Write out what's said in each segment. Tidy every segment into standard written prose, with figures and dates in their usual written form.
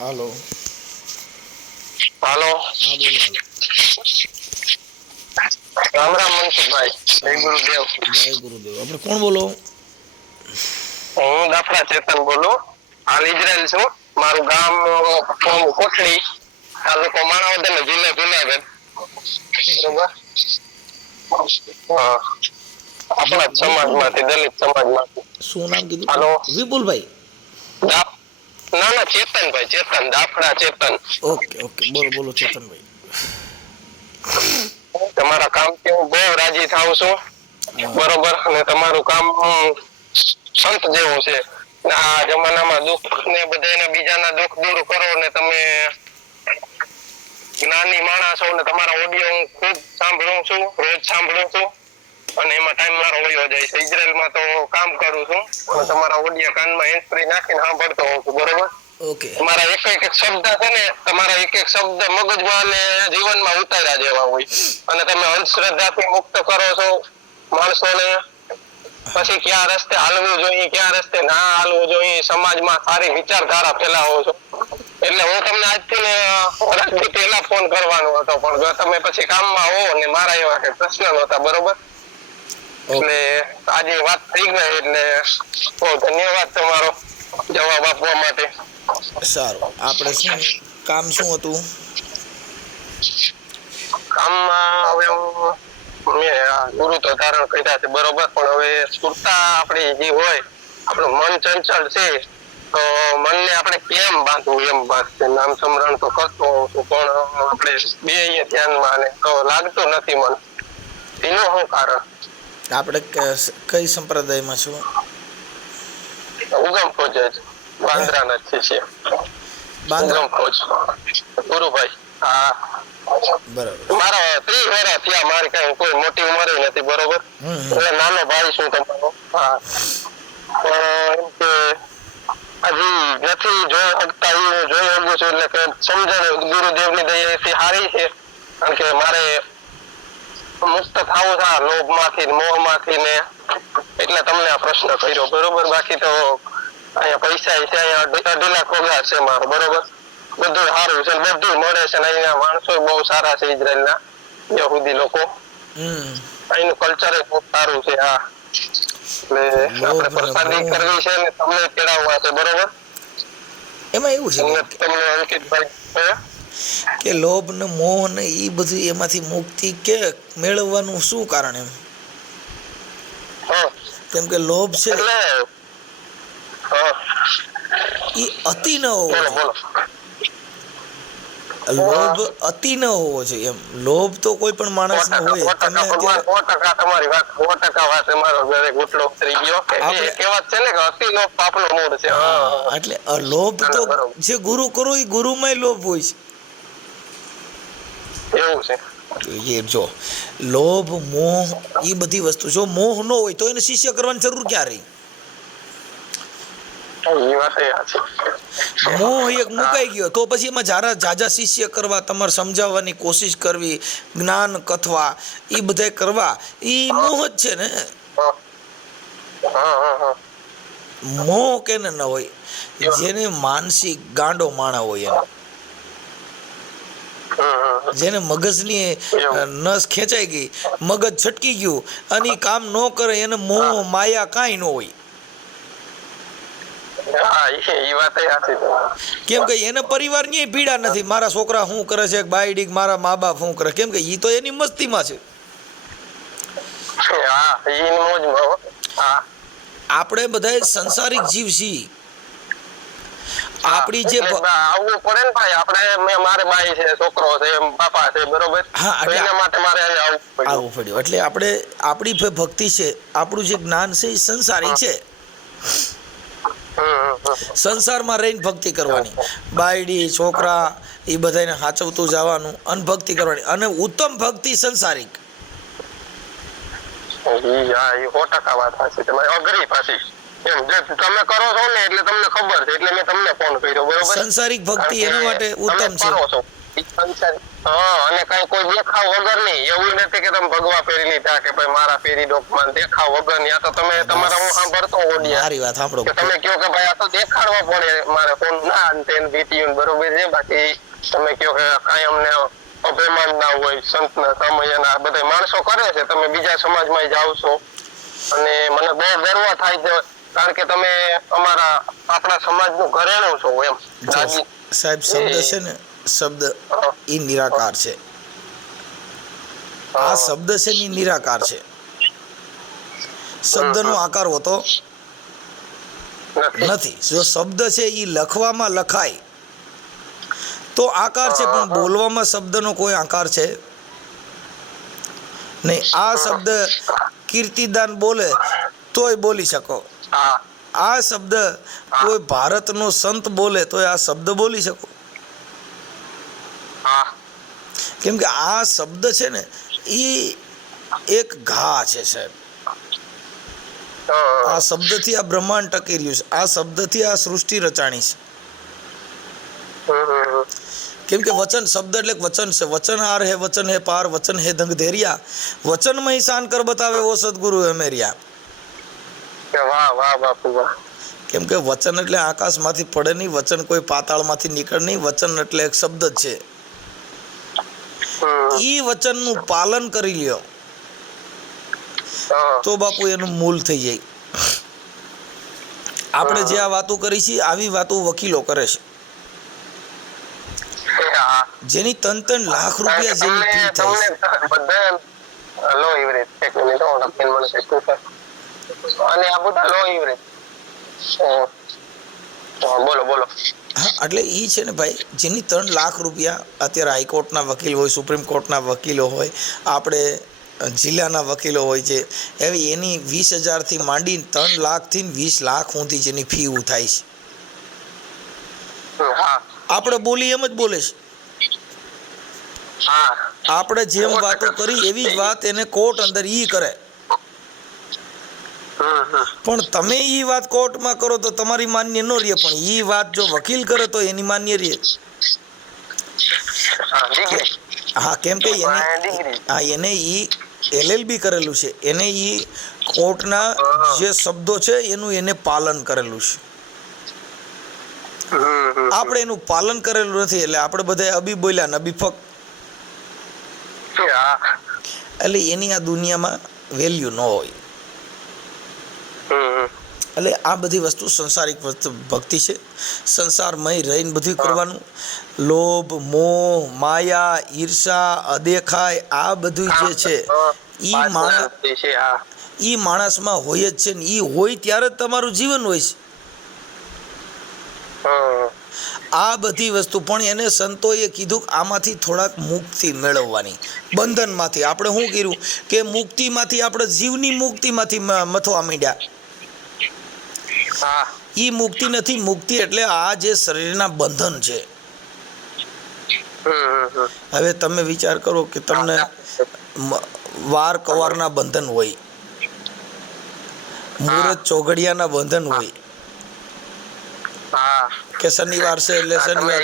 હાલો. હાલો. હા બોલો હાલો. રામ રામ મનસુખભાઈ, જય ગુરુદેવ. જય ગુરુદેવ. આપણે કોણ બોલો? હું દાફડા ચેતન બોલું. હાલ ઇઝરાયલ છું. મારું ગામ કોટડી, તાલુકો માણાવદર ને જિલ્લો જુનાગઢ. બરોબર. હા, આપણા જ સમાજમાંથી, દલિત સમાજમાંથી. શું નામ કીધું? હાલો. વિપુલભાઈ. ના ના, ચેતનભાઈ, ચેતન, દાફડા ચેતન. ઓકે ઓકે, બોલો બોલો ચેતનભાઈ. તમારા કામથી હું બહુ રાજી થાઉં છું. બરોબર. અને તમારું કામ સંત જેવું છે. આ જમાનામાં દુઃખ ને બધાને બીજાના દુઃખ દૂર કરો ને તમે જ્ઞાની માણસ છો ને તમારા ઓડિયો હું ખૂબ સાંભળું છું, રોજ સાંભળું છું. અને એમાં ટાઈમ મારો વયો જાય છે. ઇઝરાયલમાં તો કામ કરું છું અને તમારા ઓડિયો કાનમાં હેન્ડફ્રી નાખીને સાંભળતો હોઉં છું. બરોબર. ઓકે. તમારા એક એક શબ્દ છે ને, તમારા એક એક શબ્દ મગજમાં અને જીવનમાં ઉતાર્યા જેવા હોય. અને તમે અંધશ્રદ્ધાથી મુક્ત કરો છો માણસોને. પછી ક્યાં રસ્તે હાલવું જોઈએ, ક્યાં રસ્તે ના હાલવું જોઈએ, સમાજમાં સારી વિચારધારા ફેલાવો છો. એટલે હું તમને આજથી પહેલા ફોન કરવાનો હતો, પણ તમે પછી કામમાં હો ને મારા એવા કઈ પ્રશ્ન નહોતા. બરોબર. એટલે આજે વાત થઈ ગઈ, એટલે બહુ ધન્યવાદ તમારો જવાબ આપવા માટે. સારું. આપણે શું કામ શું હતું? કામમાં હવે મેં ગુરુ તો ધારણ કર્યા છે. બરોબર. પણ હવે સુરતા આપણી જે હોય, આપણું મન ચંચળ છે, તો મનને આપણે કેમ બાંધવું એમ વાત છે. નામ સ્મરણ તો કરતો હોઉં છું, પણ આપણે બે ધ્યાનમાં ને તો લાગતું નથી મન. એનું શું કારણ? આપણે કઈ સંપ્રદાયમાં શું? ઉગમ ફોજ જ બાંદ્રાના જ છીએ. બાંદ્રા. ઉગમ ફોજ ગુરુભાઈ. હા, બરાબર. મારા 30 વર્ષ થયા. મારી કઈ કોઈ મોટી ઉંમર નથી. બરોબર. એટલે નાનો ભાઈ છું તમારો. હા, પણ એમ કે હજી નથી જોઈ શકતા એ જોઈ શકું છું. એટલે કે સમજણ ગુરુદેવની દયાથી સારી છે. કારણ કે મારે મુક્ત થવું છે આ લોભ માંથી, મોહ માંથી ને, એટલે તમને આ પ્રશ્ન કર્યો. બરોબર. બાકી તો અહીંયા પૈસા છે, અહીંયા 2.5 લાખ પગાર છે મારો. બરોબર. બધું સારું છે, બધું મળે છે. અહીંયા માણસો બહુ સારા છે, ઇઝરાયલના યહૂદી લોકો. અહીંનું કલ્ચર બહુ સારું છે. હા, એટલે આપણે પ્રસાદી કરવી છે ને તમને તેડાવવા છે. બરોબર. એમાં એવું છે તમને અંકિતભાઈ કે લોભ ને મોહ ને એ બધું એમાંથી મુક્તિ કે મેળવવાનું શું કારણ એમ? કેમ કે લોભ છે એ અતિ ન હોવો જોઈએ. લોભ અતિ ન હોવો જોઈએ એમ. લોભ તો કોઈ પણ માણસ નો હોય. તમે અત્યારે 100% તમારી વાત, 100% વાત મારો ઘરે ઘૂંટડો ઉતરી ગયો. એ કહેવત છે ને કે અતિ લોભ પાપનો મૂળ છે. એટલે લોભ તો જે ગુરુ કરો એ ગુરુમાંય લોભ હોય છે. એવું છે. એ જો લોભ મોહ એ બધી વસ્તુ, જો મોહ ન હોય તો એને શિષ્ય કરવાની જરૂર ક્યાં રહી? મોહ એક મુકાઈ ગયો તો પછી એમાં જાજા શિષ્ય કરવા, તમારે સમજાવવાની કોશિશ કરવી, જ્ઞાન કથવા એ બધા કરવા, એ મોહ જ છે ને. મોહ કેને ન હોય? જેને માનસિક ગાંડો માણા હોય એને, જેને મગજની નસ ખેંચાઈ ગઈ, મગજ છટકી ગયું અને કામ ન કરે, એને મોહ માયા કાંઈ ન હોય. કેમ કે એને પરિવારની પીડા નથી. મારા છોકરા શું કરે છે, બાયડી મારા મા બાપ શું કરે, કેમ કે એ તો એની મસ્તીમાં છે. આપણે બધા સંસારિક જીવ છીએ. આપણી જે આવવું પડે ને ભાઈ, આપણે મારે બાઈ છે, છોકરો છે, બાપા છે. બરોબર. એના માટે મારે આવવું પડ્યું. એટલે આપણે આપણી ભક્તિ છે, આપણું જે જ્ઞાન છે એ સંસારી છે. સંસારમાં રહીને ભક્તિ કરવાની, બાયડી છોકરા એ બધાને સાચવતું જવાનું, અનભક્તિ કરવાની. અને ઉત્તમ ભક્તિ સંસારિક. તમે કરો છો ને એટલે તમને ખબર છે, એટલે મેં તમને ફોન કર્યો. બરોબર. સંસારિક ભક્તિ એના માટે ઉત્તમ છે. અને કઈ કોઈ દેખાવ વગર નહીં, એવું નથી કે તમે ભગવા પહેરી લીધા કે ભાઈ મારા પહેરી ડોકમાં, દેખાવ વગર ની. આ તો તમે તમારા હું સાંભળતો ઓડિયા મારી વાત સાંભળો કે તમે કહો કે ભાઈ આ તો દેખાડવા પડે મારે ફોન ના તેન વીટીયું બરોબર છે. બાકી તમે કહો કે કાંઈ અમને અભિમાન ના હોય સંતના સમયના બધા માણસો કરે છે, તમે બીજા સમાજમાં જાઓ છો અને મને બહુ ગર્વ થાય છે કારણ કે તમે આપણા સમાજનું ઘરેણું છો એમ. સાહેબ શબ્દ છે ને, શબ્દ એ નિરાકાર છે. આ શબ્દ છે ને નિરાકાર છે. શબ્દનો આકાર હોતો નથી. જો શબ્દ છે એ લખવામાં લખાય તો આકાર છે, પણ બોલવામાં શબ્દનો કોઈ આકાર છે નહીં. આ શબ્દ કીર્તિદાન બોલે તોય બોલી શકો. આ શબ્દ કોઈ ભારતનો સંત બોલે તો આ શબ્દ બોલી શકો. કેમ કે આ શબ્દ છે ને એ એક ઘા છે સાહેબ. આ શબ્દથી આ બ્રહ્માંડ ટકી રહ્યું છે. આ શબ્દથી આ સૃષ્ટિ રચાણી છે. કેમ કે વચન શબ્દ એટલે વચન છે. વચન હાર હે વચન હે પાર, વચન હે દંગ ધેરિયા, વચન મહી શાન કર બતાવે ઓ સદગુરુ હે મેરિયા. કેમ કે વચન એટલે આકાશમાંથી પડે નહીં, વચન કોઈ પાતાળમાંથી નીકળે નહીં. વચન એટલે એક શબ્દ જ છે. ઈ વચનનું પાલન કરી લ્યો તો બાપુ એનું મૂલ થઈ જાય. આપણે જે આ વાતો કરી છે આવી વાતો વકીલો કરે છે, જેની 3-3 લાખ રૂપિયા જેની ફી થાય છે. હા, એટલે એ છે ને ભાઈ, જેની 3 લાખ રૂપિયા અત્યારે હાઈકોર્ટના વકીલ હોય, સુપ્રીમ કોર્ટના વકીલો હોય, આપણે જિલ્લાના વકીલો હોય છે, એવી એની 20,000થી માંડી 3 લાખથી 20 લાખ સુધી જેની ફી થાય છે. આપણે બોલી એમ જ બોલે છે. આપણે જેમ વાતો કરી એવી જ વાત એને કોર્ટ અંદર ઈ કરે. પણ તમે ઈ વાત કોર્ટમાં કરો તો તમારી માન્ય ન રહે, પણ ઈ વાત જો વકીલ કરે તો એની માન્ય રહે. હા, કેમ કે એને ઈ LLB કરેલું છે, એને ઈ કોર્ટના જે શબ્દો છે એનું એને પાલન કરેલું છે. આપણે એનું પાલન કરેલું નથી એટલે આપણે બધા અબી બોલ્યા ને અબી ફક, એટલે એની આ દુનિયામાં વેલ્યુ ન હોય. એટલે આ બધી વસ્તુ સંસારિક ભક્તિ છે. સંસારમય રહીને બધું કરવાનું. લોભ, મોહ, માયા, ઈર્ષા, અદેખાય, આ બધું જે છે ઈ માણસમાં હોય જ છે ને. ઈ હોય ત્યારે જ તમારું જીવન હોય છે. આ બધી વસ્તુ પણ એને સંતોએ કીધું આમાંથી થોડાક મુક્તિ મેળવવાની, બંધનમાંથી. આપણે શું કર્યું કે મુક્તિમાંથી આપણે જીવની મુક્તિમાંથી મથવા માંડ્યા. ઈ મુક્તિ નથી. મુક્તિ એટલે આ જે શરીરના બંધન છે. હવે તમે વિચાર કરો કે તમને વાર કવારના બંધન હોય, મુહૂર્ત ચોઘડિયાના બંધન હોય કે શનિવાર છે એટલે શનિવાર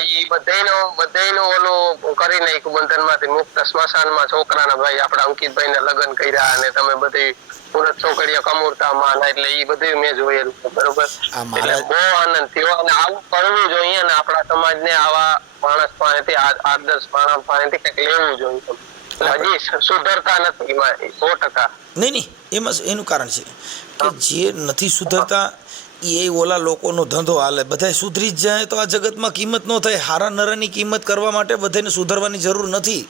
બધાયનું ઓલું કરી નાખ્યું બંધનમાંથી મુક્ત. સ્મશાનમાં છોકરાના ભાઈ આપણા અંકિતભાઈને લગ્ન કર્યા અને તમે બધી પૂરત છોકરીઓ કમૂરતામાં, એટલે એ બધું મેં જોયેલું. બરોબર, એટલે બહુ આનંદ થયો. અને આવું કરવું જોઈએ ને આપણા સમાજને આવા માણસ પાસેથી, આદર્શ માણસ પાસેથી કંઈક લેવું જોઈએ. હજી સુધરતા નથી 100%. નહીં, એમાં એનું કારણ છે કે જે નથી સુધરતા એ ઓલા લોકોનો ધંધો હાલે. બધા સુધરી જ જાય તો આ જગતમાં કિંમત ન થાય. હારા નરાની કિંમત કરવા માટે બધાને સુધરવાની જરૂર નથી.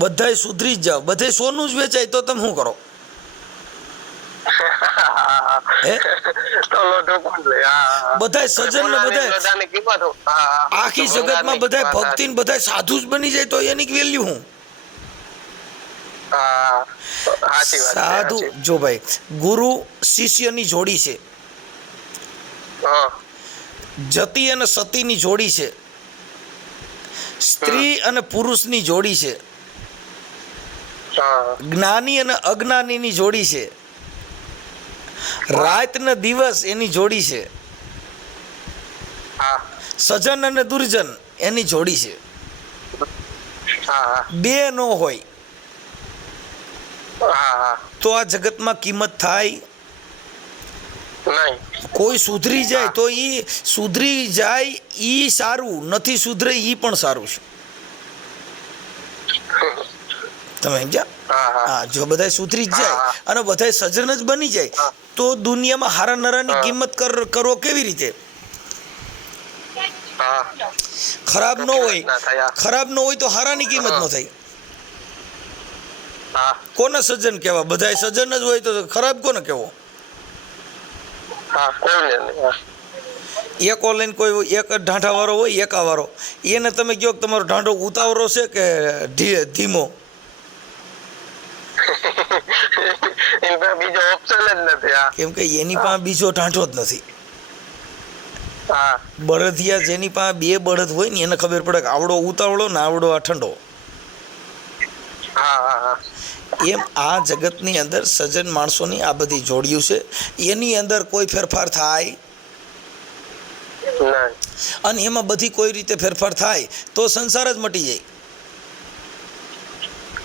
બધાય સુધરી જ જાવ, બધે સોનું જ વેચાય તો તમે શું કરો? બધા સજ્જન ને બધા આખી જગતમાં બધા ભક્તિ ને બધા સાધુ જ બની જાય તો એની વેલ્યુ શું? સાધુ જો ભાઈ, ગુરુ શિષ્યની જોડી છે, જતી અને સતીની જોડી છે, સ્ત્રી અને પુરુષની જોડી છે, જ્ઞાની અને અજ્ઞાનીની જોડી છે, રાત ને દિવસ એની જોડી છે, સજન અને દુર્જન એની જોડી છે. હા હા બે નો હોય હા હા તો આ જગતમાં કિંમત થાય. નહીં. કોઈ સુધરી જાય તો ઈ સુધરી જાય ઈ સારું, નથી સુધરે ઈ પણ સારું છે. તમે સમજ્યા? હા હા હા, જો બધા સુધરી જ જાય હા. અને બધા સજ્જન જ બની જાય હા. તો દુનિયામાં હારા નરાની હા. કિંમત કરો કેવી રીતે? હા ખરાબ ન કિંમત હોય, ના થાય. ખરાબ ન હોય તો હારાની કિંમત ન થાય. હા કોને સજ્જન કહેવા? બધા સજ્જન જ હોય તો ખરાબ કોને કહેવો? હા કોઈ નહીં. હા. એક ઓનલાઈન કોઈ એક ઢાંઠાવાળો હોય એકાવાળો, એને તમે કહો કે તમારો ઢાંઢો ઉતાવળો છે કે ધીમો? એનો બીજો ઓપ્શન જ નથી. હા કેમ કે એની પાસે બીજો ઢાંઢો જ નથી. હા બળદિયા જેની પાસે બે બળદ હોય ને એને ખબર પડે કે આવડો ઉતાવળો ને આવડો આ ઠંડો. હા હા હા એમ આ જગતની અંદર સજ્જન માણસોની આ બધી જોડિયું છે, એની અંદર કોઈ ફેરફાર થાય નહીં. અને એમાં બધી કોઈ રીતે ફેરફાર થાય તો સંસાર જ મટી જાય.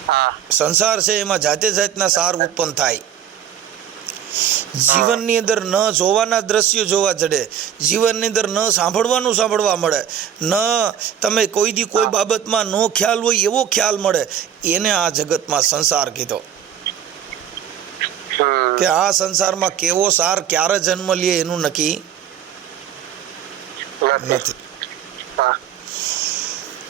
હા સંસાર છે એમાં જાતે જાતના સાર ઉત્પન્ન થાય. જીવનની અંદર ન જોવાના દ્રશ્યો જોવા જડે, જીવનની અંદર ન સાંભળવાનું સાંભળવા મળે, ન તમે કોઈ દી કોઈ બાબતમાં નો ખ્યાલ હોય એવો ખ્યાલ મળે, એને આ જગતમાં સંસાર કીધો. કે આ સંસારમાં કેવો સાર ક્યારે જન્મ લે એનું નક્કી નથી. હા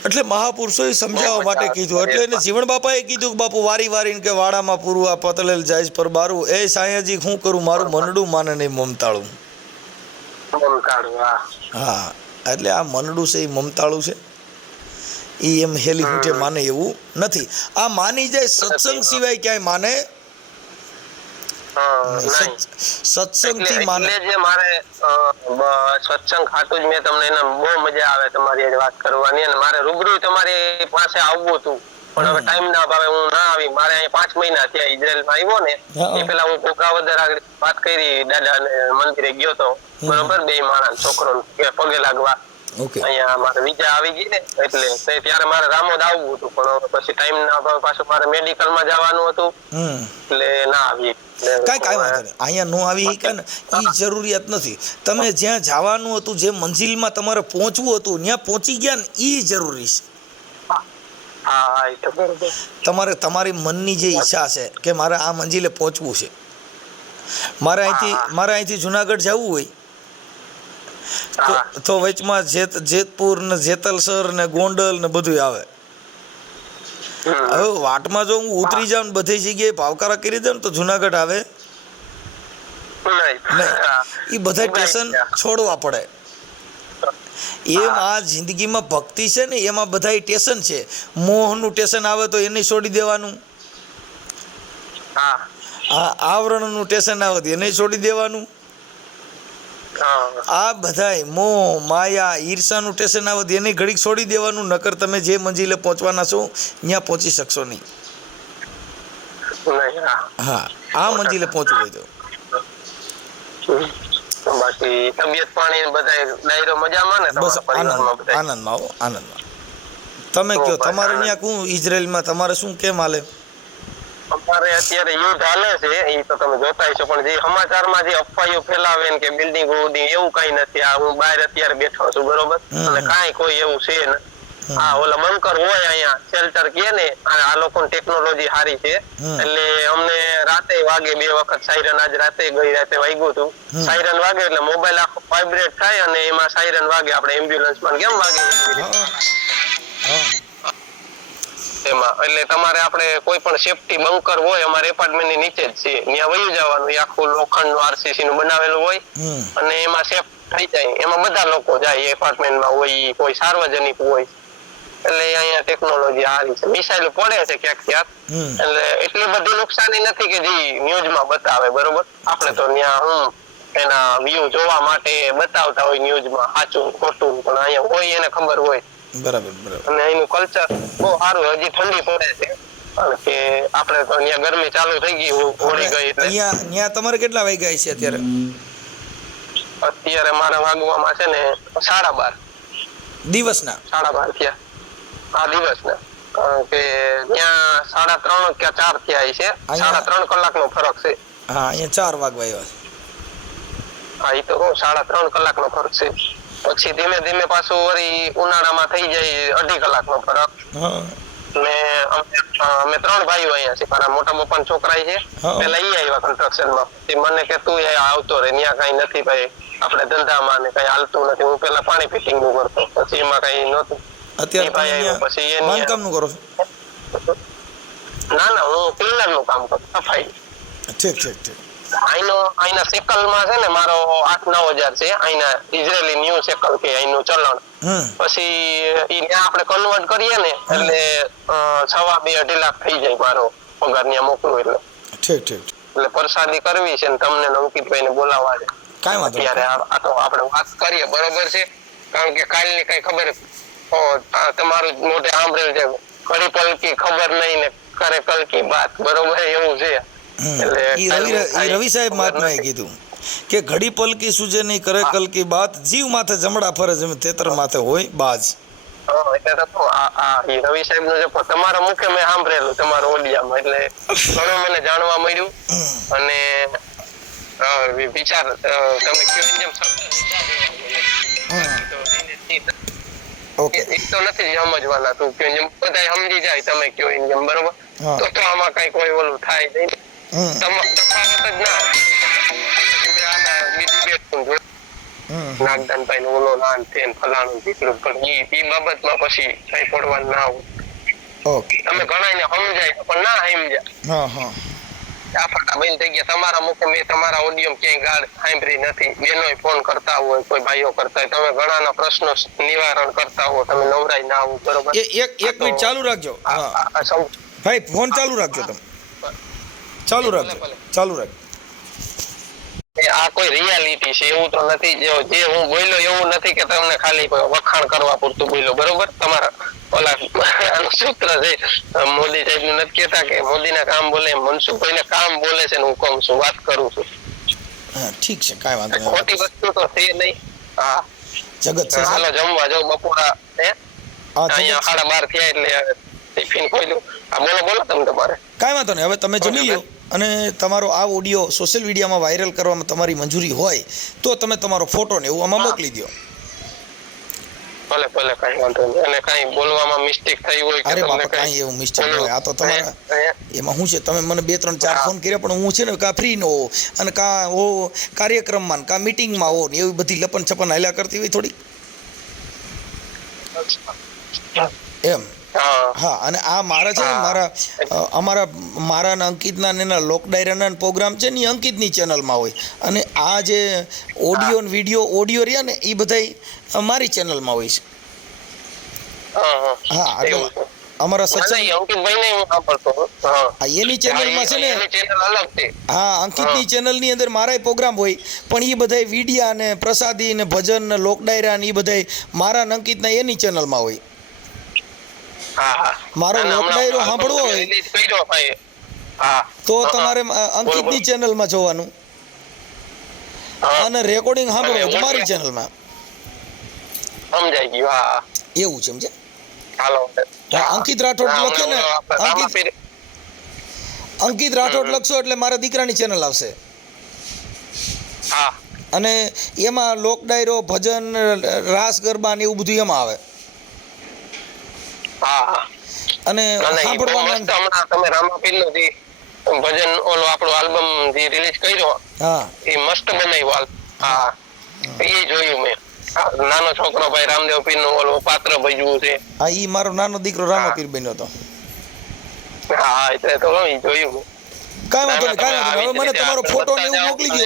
એટલે મહાપુરુષોએ સમજાવવા માટે કીધું. એટલે એને જીવણ બાપાએ કીધું કે બાપુ વારી વારીને કે વાડામાં પૂરું આ પતલેલ જાય પર બારું, એ સાયાજી શું કરું મારું મનડું માને નહીં મમતાળું. હા, એટલે આ મનડું છે એ મમતાળું છે, એ એમ હેલી હૂંઠે માને એવું નથી. આ માની જાય સત્સંગ સિવાય ક્યાંય માને સત્સંગથી માને. જે મારે સત્સંગ ખાતું જ મેં તમને એના બહુ મજા આવે તમારી વાત કરવાની, અને મારે રૂબરૂ તમારી પાસે આવવું હતું પણ હવે ટાઈમ ના ભાવે હું ના આવી. મારે અહીં 5 મહિના થયા ઇઝરાયલમાં આવ્યો ને એ પેલા હું કોકાવદર આગળ વાત કરી, દાદા મંદિરે ગયો તો બરોબર, 2 માણસ છોકરો પગે લાગવા. અહીંયા મારે વિઝા આવી ગઈ ને એટલે ત્યારે મારે રામોદ આવવું હતું પણ પછી ટાઈમ ના ભાવે પાછું મારે મેડિકલમાં જવાનું હતું એટલે ના આવી. કાંઈ વાંધો નહીં, અહીંયા નો આવી કે ને એ જરૂરિયાત નથી. તમે જ્યાં જવાનું હતું, જે મંજિલમાં તમારે પહોંચવું હતું ત્યાં પહોંચી ગયા ને એ જરૂરી છે. તમારે તમારી મનની જે ઈચ્છા છે કે મારે આ મંજિલે પહોંચવું છે, મારે અહીંથી જુનાગઢ જવું હોય તો વચમાં જેતપુર ને જેતલસર ને ગોંડલ ને બધું આવે. હવે વાટમાં જો હું ઉતરી જાઉં ને બધી જગ્યાએ ભાવકારા કરી દઉં તો જુનાગઢ આવે નહીં, એ બધા સ્ટેશન છોડવા પડે. એમ આ જિંદગીમાં ભક્તિ છે ને એમાં બધા સ્ટેશન છે. મોહનું સ્ટેશન આવે તો એને છોડી દેવાનું, આવરણનું સ્ટેશન આવે તો એને છોડી દેવાનું. આ બધાય મોહ માયા ઈર્ષાનું સ્ટેશન આવે તો એને ઘડીક છોડી દેવાનું, નકર તમે જે મંજિલે પહોંચવાના છો ત્યાં પહોંચી શકશો નહીં. હા, આ મંજિલે પહોંચવું હોય તો બાકી તબિયત પાણી બધાય ડાયરો મજામાં ને? બસ આનંદમાં આવો, આનંદમાં. તમે કયો તમારે ત્યાં શું ઇઝરાયલમાં તમારે શું કેમ હાલે? અમારે અત્યારે યુદ્ધ હાલે છે એ તો તમે જોતા હશો, પણ જે સમાચારમાં જે અફવાઓ ફેલાવે ને કે બિલ્ડિંગ ઉડી એવું કઈ નથી. આ હું બહાર અત્યારે બેઠો છું બરોબર, અને કાંઈ કોઈ એવું છે ને. હા, ઓલા બંકર હોય અહીંયા શેલ્ટર કે ને, આ લોકોની ટેકનોલોજી સારી છે એટલે અમને રાતે વાગે 2 વખત સાયરન, આજ રાતે ગઈ રાતે વાગ્યું હતું. સાયરન વાગે એટલે મોબાઈલ આખો વાઇબ્રેટ થાય અને એમાં સાયરન વાગે, આપણે એમ્બ્યુલન્સમાં કેમ વાગે એમાં. એટલે તમારે આપણે કોઈ પણ સેફટી બંકર હોય અમારે એપાર્ટમેન્ટની નીચે જ છે, ત્યાં વયું જવાનું. એ આખું લોખંડનું આરસીસી નું બનાવેલું હોય અને એમાં સેફ થઈ જાય. એમાં બધા લોકો જાય એપાર્ટમેન્ટમાં હોય, કોઈ સાર્વજનિક હોય. એટલે અહીંયા ટેકનોલોજી સારી છે. મિસાઇલ પડે છે ક્યાંક ક્યાંક, એટલે એટલી બધી નુકસાની નથી કે જે ન્યૂઝમાં બતાવે બરોબર. આપણે તો ત્યાં એના વ્યૂ જોવા માટે બતાવતા હોય ન્યૂઝમાં સાચું ખોટું, પણ અહીંયા હોય એને ખબર હોય. બરાબર. અને અહીંનું કલ્ચર બહુ સારું. હજી ઠંડી પડે છે કારણ કે આપણે તો અહીંયા ગરમી ચાલુ થઈ ગઈ, હોળી ગઈ એટલે. અહીંયા તમારે કેટલા વાગ્યા છે અત્યારે? અત્યારે મારા વાગવામાં છે ને 12:30. દિવસના 12:30 થયા. આ દિવસના. કારણ કે ત્યાં 3:30 કે 4 થયા છે. 3.5 કલાકનો ફરક છે. હા, અહીંયા 4 વાગવા આવ્યા છે. હા, એ તો 3.5 કલાકનો ફરક છે. પછી ધીમે ધીમે પાછું વળી ઉનાળામાં થઈ જાય 2.5 કલાકનો ફરક. હા ને અમે 3 ભાઈઓ અહીંયા છે. મારા મોટા પપ્પાના છોકરા છે. હા. પેલા ઈ આવ્યા કન્સ્ટ્રક્શનમાં. તે મને કે તું એ આવતો રે, ત્યાં કઈ નથી ભાઈ, આપણે ધંધામાં ને કઈ હાલતું નથી. હું પેલા પાણી ફિટિંગ નું કરતો, પછી એમાં કઈ નહોતું. અત્યારે ઈ ભાઈ આવ્યો, તમે પછી એની બાંધકામનું કરો છો? ના હું ક્લીનર નું કામ કરું, સફાઈ. ઠીક ઠીક ઠીક. અહીંના સેકલમાં છે ને મારો 8-9 હજાર છે. અહીંના ઇઝરાયલી ન્યુ સેકલ કે અહીંનું ચલણ. પછી ઈ ત્યાં આપણે કન્વર્ટ કરીએ ને એટલે 2.5 લાખ થઈ જાય મારો પગાર ત્યાં મોકલું એટલે. ઠીક ઠીક. એટલે પ્રસાદી કરવી છે ને તમને અંકિતભાઈને બોલાવવા છે. કાંઈ વાંધો નહીં. ત્યારે આ તો આપણે વાત કરીએ, બરોબર છે. કારણ કે કાલની કઈ ખબર તમારું મોઢે સાંભળેલ છે, ઘડી પલકી ખબર નહીં ને કરે કલકી બાત, બરોબર એવું છે. ઈ રવિ સાહેબ મહાત્માએ કીધું કે ઘડી પલકી સૂજે નહીં કરે કલકી બાત, જીવ માથે જમડા ફરે જેમ તેતર માથે હોય બાજ. એટલે તો ઈ રવિ સાહેબ નું જે તમારા મુખે મેં સાંભળેલું તમારા ઓડિયામાં, એટલે ઘણું મને જાણવા મળ્યું. અને વિચાર તમે કયો જેમ ઓકે. એક તો નથી સમજવાના, તું કયો જેમ બધા સમજી જાય તમે કયો જેમ, બરોબર. તો આમાં કઈ કોઈ ઓલું થાય નહીં, તફાવત જ ના. નાગદાનભાઈ નું ઓલો નાન છે ફલાણું દીકરું, પણ ઈ બાબતમાં પછી કઈ પડવાનું ના હોય. ઓકે. તમે ઘણા સમજાય પણ ના સમજ્યા. હા હા. આ ફટા બંધ થઈ ગયા. તમારા મુખે મેં તમારા ઓડિયો ક્યાંય ગાળ સાંભળી નથી. બહેનોય ફોન કરતા હોય, કોઈ ભાઈઓ કરતા હોય, તમે ઘણાના પ્રશ્નો નિવારણ કરતા હો, તમે નવરાય ના આવો, બરોબર. એક મિનિટ ચાલુ રાખજો. ભાઈ ફોન ચાલુ રાખજો, તમે ચાલુ રાખજો, ચાલુ રાખજો. આ કોઈ રિયાલિટી છે એવું તો નથી. જે હું બોલ્યો એવું નથી કે તમને ખાલી વખાણ કરવા પૂરતું બોલ્યો, બરોબર. તમારા ઓલા સૂત્ર છે મોદી સાહેબ નું નથી કેતા કે મોદીના કામ બોલે, મનસુખભાઈ કામ બોલે છે ને હું કહું છું, વાત કરું છું. હા ઠીક છે, કાંઈ વાંધો નહીં. ખોટી વસ્તુ તો છે નહીં. હા જગત છે. હાલો જમવા જાવ બપોરા. અહીંયા 12:30 થયા એટલે ટિફિન ખોલ્યું. બોલો બોલો તમે તમારે. કાંઈ વાંધો નહીં, હવે તમે જમી લો. અને તમારો આ ઓડિયો સોશિયલ મીડિયામાં વાયરલ કરવામાં તમારી મંજૂરી હોય તો તમે તમારો ફોટો ને એવું આમાં મોકલી દો. ભલે ભલે, કાંઈ વાંધો નહીં. અને કાંઈ બોલવામાં મિસ્ટેક થઈ હોય કે અરે તમને બાપા કાંઈ એવું મિસ્ટેક હોય, આ તો તમારા એમાં શું છે, તમે મને 2-3-4 ફોન કર્યા પણ હું છે ને કાં ફ્રી નો હો અને કાં હો કાર્યક્રમમાં કાં મિટિંગમાં હો ને એવી બધી લપન છપન હાલ્યા કરતી હોય થોડી એમ. હા, અને આ મારા છે ને મારા અંકિતના એના લોક ડાયરાના પ્રોગ્રામ છે ને એ અંકિતની ચેનલમાં હોય, અને આ જે ઓડિયો ને ઓડિયો રહ્યા ને એ બધા મારી ચેનલમાં હોય છે. હા, એટલે અમારા સચિન એની ચેનલમાં છે ને. હા, અંકિતની ચેનલની અંદર મારા પ્રોગ્રામ હોય, પણ એ બધા વિડિયા ને પ્રસાદી ને ભજન ને લોક ડાયરા ને એ બધા મારા અંકિતના એની ચેનલમાં હોય. મારો લોક ડાયરો સાંભળવો હોય તો તમારે અંકિતની ચેનલમાં જોવાનું, અને રેકોર્ડિંગ સાંભળવું તો મારી ચેનલમાં. સમજાઈ ગયું. હા એવું છે, સમજે. હાલો અંકિત રાઠોડ લખે ને, અંકિત રાઠોડ લખશો એટલે મારા દીકરાની ચેનલ આવશે. અને એમાં લોક ડાયરો ભજન રાસ ગરબા ને એવું બધું એમાં આવે. અને સાંભળવાનું તમે રામાપીર નું જે ભજન ઓલો આપણો આલ્બમ જે રિલીઝ કર્યો, હા એ મસ્ત બનાવ્યો. હા એ જોયું મેં. નાનો છોકરો ભાઈ રામદેવ પીર નું ઓલો પાત્ર ભજવું છે. હા, ઈ મારો નાનો દીકરો રામાપીર બન્યો હતો. હા, એટલે તો જોયું. કાંઈ વાંધો નહીં, હવે મને તમારો ફોટો ને એવું મોકલી દો.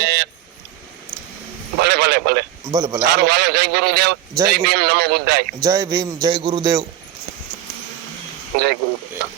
ભલે ભલે ભલે ભલે ભલે. સારું, હાલો. જય ગુરુદેવ. જય ભીમ. નમો બુદ્ધાય. જય ભીમ. જય ગુરુદેવ. જય ગુરુદેવ.